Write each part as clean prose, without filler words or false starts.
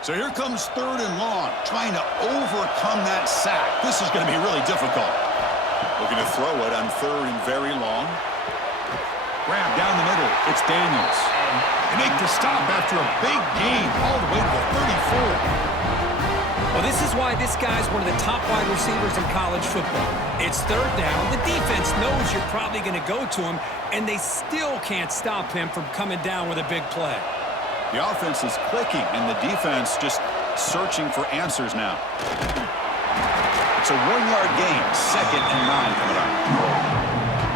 So here comes 3rd and long, trying to overcome that sack. This is going to be really difficult. Looking to throw it on 3rd and very long. Grab down the middle. It's Daniels. They make the stop after a big gain all the way to the 34. Well, this is why this guy's one of the top wide receivers in college football. It's 3rd down. The defense knows you're probably going to go to him, and they still can't stop him from coming down with a big play. The offense is clicking, and the defense just searching for answers now. It's a 1-yard gain, 2nd and 9 coming up.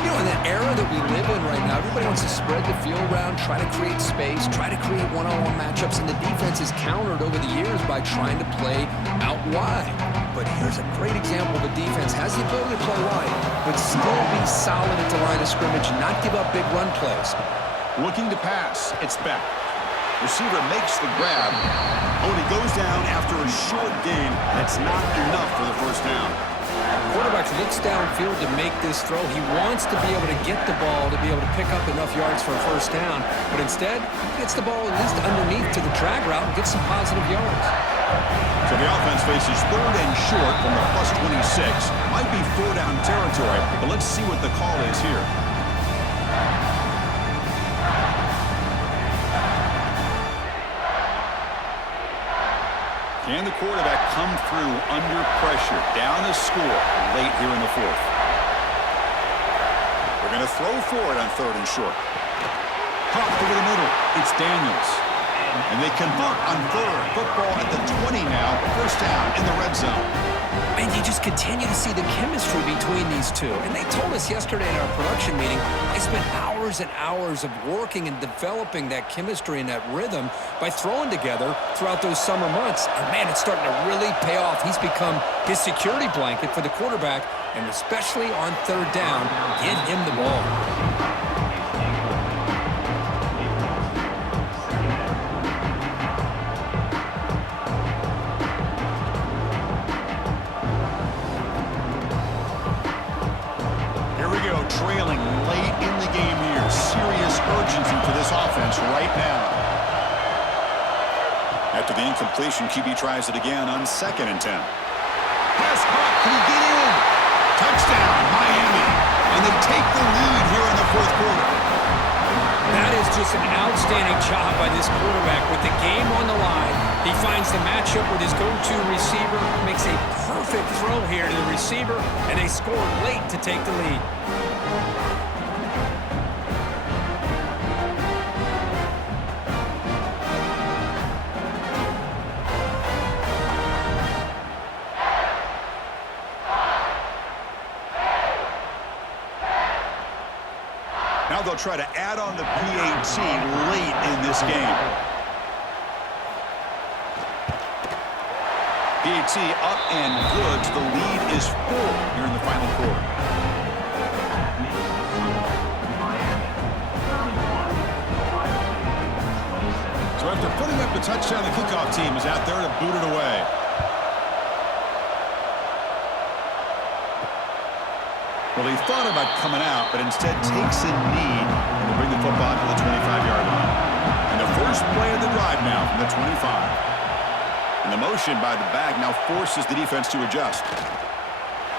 You know, in that era that we live in right now, everybody wants to spread the field around, try to create space, try to create one-on-one matchups, and the defense is countered over the years by trying to play out wide. But here's a great example of a defense has the ability to play wide, but still be solid at the line of scrimmage and not give up big run plays. Looking to pass, it's Beck. Receiver makes the grab. Oh, and he goes down after a short gain. That's not enough for the 1st down. Quarterback looks downfield to make this throw. He wants to be able to get the ball to be able to pick up enough yards for a 1st down. But instead, he gets the ball at least underneath to the drag route and gets some positive yards. So the offense faces 3rd and short from the +26. Might be 4-down territory, but let's see what the call is here. Can the quarterback come through under pressure? Down a score late here in the 4th. We're going to throw for it on 3rd and short. Popped over the middle. It's Daniels. And they convert on 3rd. Football at the 20 now. 1st down in the red zone. And you just continue to see the chemistry between these two. And they told us yesterday in our production meeting, they spent hours and hours of working and developing that chemistry and that rhythm by throwing together throughout those summer months. And, man, it's starting to really pay off. He's become his security blanket for the quarterback, and especially on 3rd down, get him the ball. Trailing late in the game here. Serious urgency for this offense right now. After the incompletion, QB tries it again on 2nd and 10. Pass caught. Can he get in? Touchdown, Miami. And they take the lead here in the 4th quarter. That is just an outstanding job by this quarterback with the game on the line. He finds the matchup with his go-to receiver, makes a perfect throw here to the receiver, and they score late to take the lead. Now they'll try to add on the PAT late in this game. PAT up and good. The lead is full here in the final quarter. So after putting up the touchdown, the kickoff team is out there to boot it away. Well, he thought about coming out, but instead takes a knee to bring the football to the 25-yard line. And the first play of the drive now from the 25. And the motion by the back now forces the defense to adjust.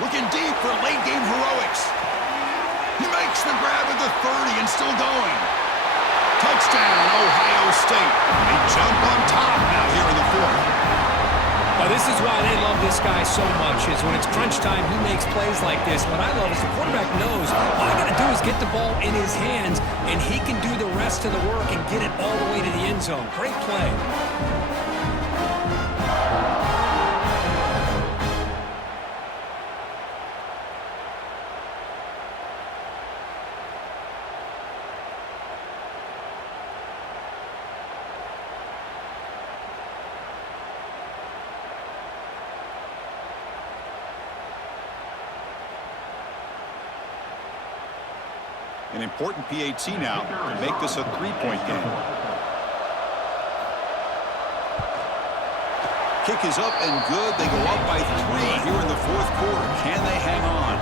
Looking deep for late-game heroics. He makes the grab at the 30 and still going. Touchdown, Ohio State. They jump on top now here in the 4th. Well, this is why they love this guy so much, is when it's crunch time, he makes plays like this. What I love is the quarterback knows all I got to do is get the ball in his hands, and he can do the rest of the work and get it all the way to the end zone. Great play. An important PAT now to make this a 3-point game. Kick is up and good. They go up by 3 here in the 4th quarter. Can they hang on?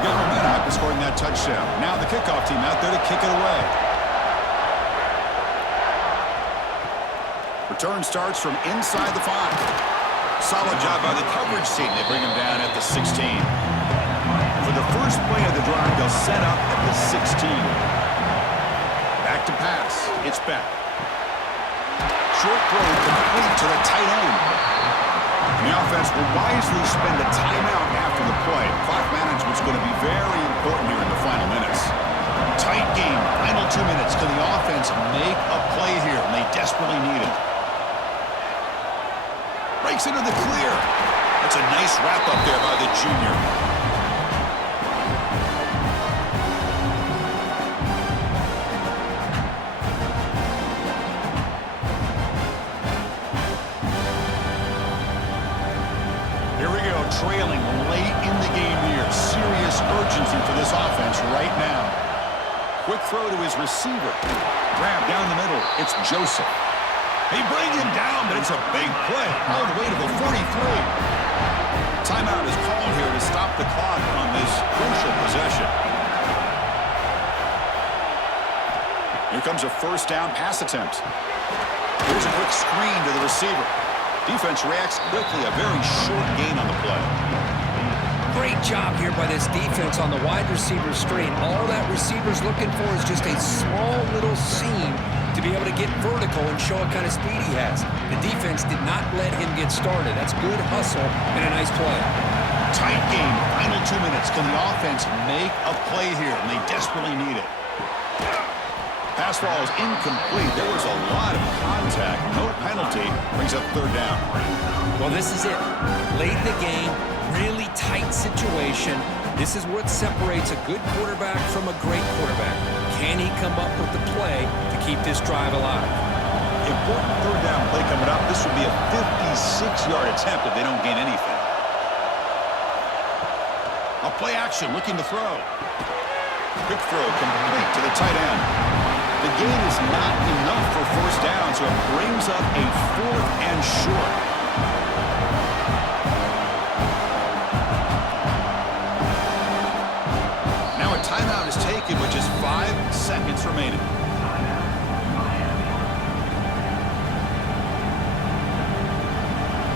Good momentum after scoring that that touchdown. Now the kickoff team out there to kick it away. Return starts from inside the 5. Solid job by the coverage team. They bring him down at the 16. For the first play of the drive, they'll set up at the 16. Back to pass. It's back. Short throw complete to the tight end. The offense will wisely spend a timeout after the play. Clock management's going to be very important here in the final minutes. Tight game. Final 2 minutes. Can the offense make a play here? And they desperately need it. Breaks into the clear. That's a nice wrap up there by the junior. Here we go, trailing late in the game here. Serious urgency for this offense right now. Quick throw to his receiver. Grab down the middle. It's Joseph. They bring him down, but it's a big play. All the way to the 43. Timeout is called here to stop the clock on this crucial possession. Here comes a first down pass attempt. Here's a quick screen to the receiver. Defense reacts quickly. A very short gain on the play. Great job here by this defense on the wide receiver screen. All that receiver's looking for is just a small little seam to be able to get vertical and show what kind of speed he has. The defense did not let him get started. That's good hustle and a nice play. Tight game. Final 2 minutes. Can the offense make a play here? And they desperately need it. Pass ball is incomplete. There was a lot of contact. No penalty. Brings up third down. Well, this is it. Late in the game, really tight situation. This is what separates a good quarterback from a great quarterback. Can he come up with the play to keep this drive alive? Important third down play coming up. This would be a 56-yard attempt if they don't gain anything. A play action, looking to throw. Quick throw complete to the tight end. The gain is not enough for first down, so it brings up a 4th and short. Now a timeout is taken with just 5 seconds remaining.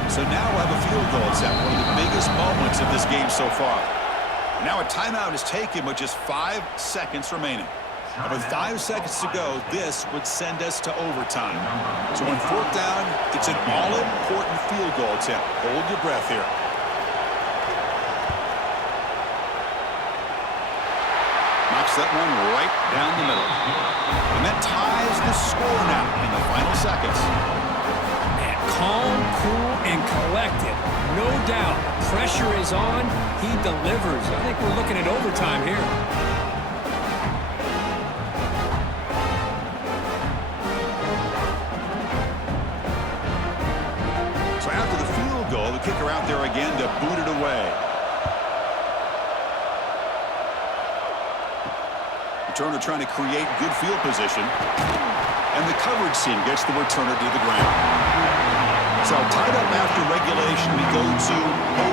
So now we'll have a field goal attempt, one of the biggest moments of this game so far. Now a timeout is taken with just 5 seconds remaining. And with 5 seconds to go, this would send us to overtime. So on fourth down, it's an all-important field goal attempt. Hold your breath here. Knocks that one right down the middle. And that ties the score now in the final seconds. Man, calm, cool, and collected. No doubt. Pressure is on. He delivers. I think we're looking at overtime here. The kicker out there again to boot it away. Returner trying to create good field position. And the coverage team gets the returner to the ground. So tied up after regulation, we go to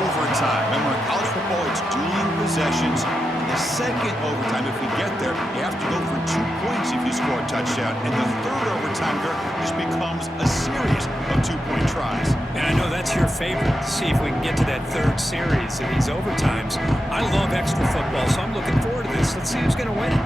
overtime. Remember, in college football, it's dueling possessions. The second overtime, if we get there, you have to go for 2 points if you score a touchdown. And the third overtime just becomes a series of 2-point tries. And I know that's your favorite, to see if we can get to that third series of these overtimes. I love extra football, so I'm looking forward to this. Let's see who's going to win it.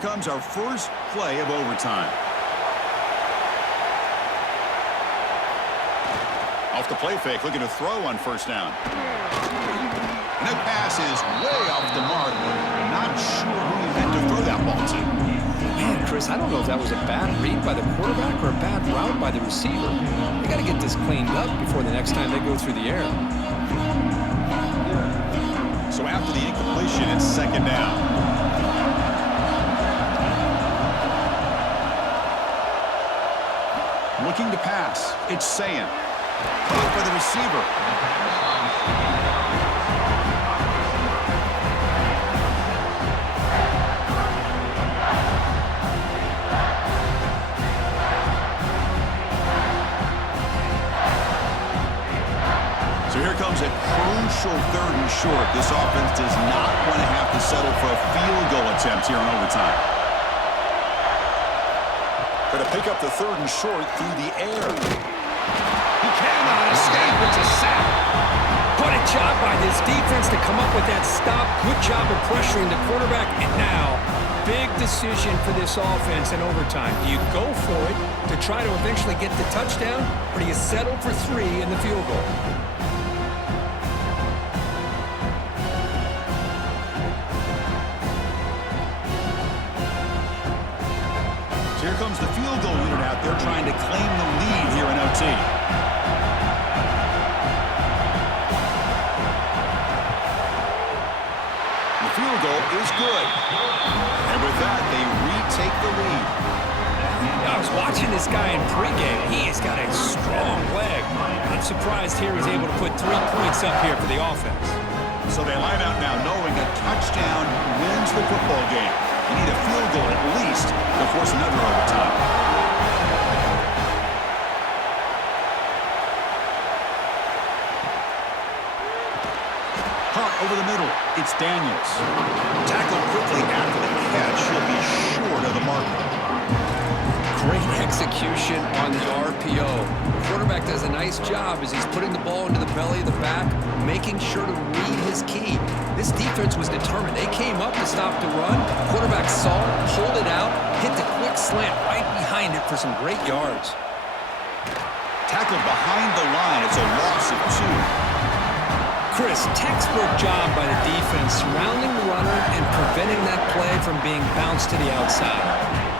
Comes our first play of overtime. Off the play fake, looking to throw on first down. And that pass is way off the mark. Not sure who he meant to throw that ball to. Man, Chris, I don't know if that was a bad read by the quarterback or a bad route by the receiver. They got to get this cleaned up before the next time they go through the air. So after the incompletion, it's second down. Looking to pass. It's Sayan. caught by the receiver. So here comes a crucial 3rd and short. This offense does not want to have to settle for a field goal attempt here in overtime. Going to pick up the 3rd and short through the air. He cannot escape. It's a sack. What a job by this defense to come up with that stop. Good job of pressuring the quarterback. And now, big decision for this offense in overtime. Do you go for it to try to eventually get the touchdown, or do you settle for 3 in the field goal? Here comes the field goal unit out there trying to claim the lead here in OT. The field goal is good. And with that, they retake the lead. I was watching this guy in pregame. He has got a strong leg. I'm surprised here he's able to put 3 points up here for the offense. So they line out now knowing a touchdown wins the football game. You need a field goal at least to force another overtime. Hot over the middle. It's Daniels. Tackled quickly after the catch. He'll be short of the marker. Great execution on the RPO. The quarterback does a nice job as he's putting the ball into the belly of the back, making sure to read his key. This defense was determined. They came up to stop the run. Quarterback saw it, pulled it out, hit the quick slant right behind it for some great yards. Tackled behind the line. It's a loss of 2. Chris, textbook job by the defense surrounding the runner and preventing that play from being bounced to the outside.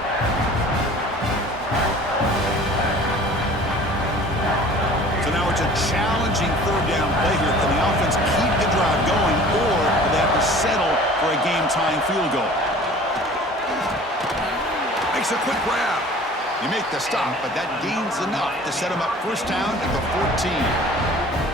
So now it's a challenging 3rd down play here. Can the offense keep the drive going, or do they have to settle for a game-tying field goal? Makes a quick grab. You make the stop, but that gains enough to set him up 1st down at the 14.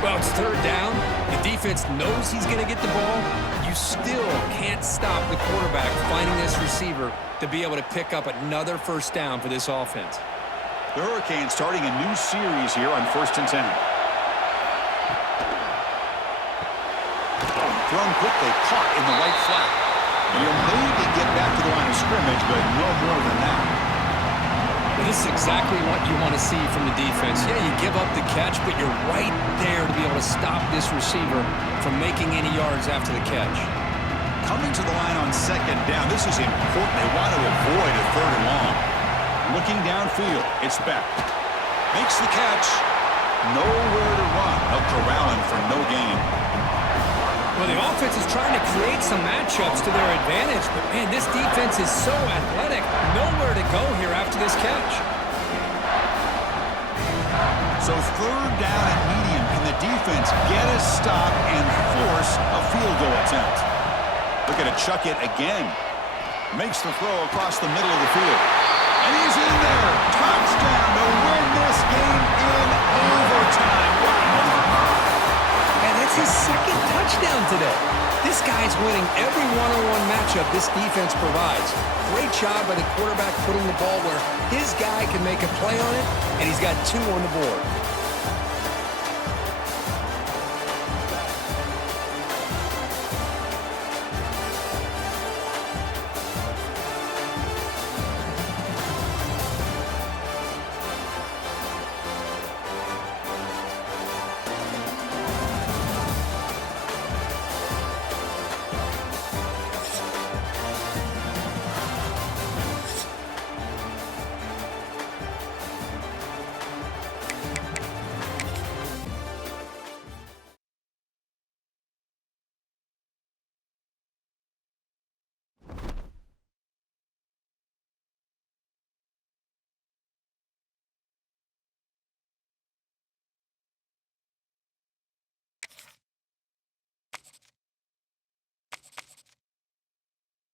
Well, it's 3rd down. The defense knows he's going to get the ball. You still can't stop the quarterback finding this receiver to be able to pick up another 1st down for this offense. The Hurricanes starting a new series here on 1st and 10. Thrown quickly, caught in the right flat. And he'll maybe get back to the line of scrimmage, but no more than that. Well, this is exactly what you want to see from the defense. Yeah, you give up the catch, but you're right there to be able to stop this receiver from making any yards after the catch. Coming to the line on 2nd down, this is important. They want to avoid a 3rd and long. Looking downfield, it's Beck. Makes the catch. Nowhere to run. They'll corral him for no gain. Well, the offense is trying to create some matchups to their advantage, but, man, this defense is so athletic. Nowhere to go here after this catch. So 3rd down and medium. Can the defense get a stop and force a field goal attempt? Look at it, chuck it again. Makes the throw across the middle of the field. And he's in there. Touchdown to win this game in overtime. Wow. And that's his 2nd touchdown today. This guy's winning every one-on-one matchup this defense provides. Great job by the quarterback putting the ball where his guy can make a play on it, and he's got 2 on the board.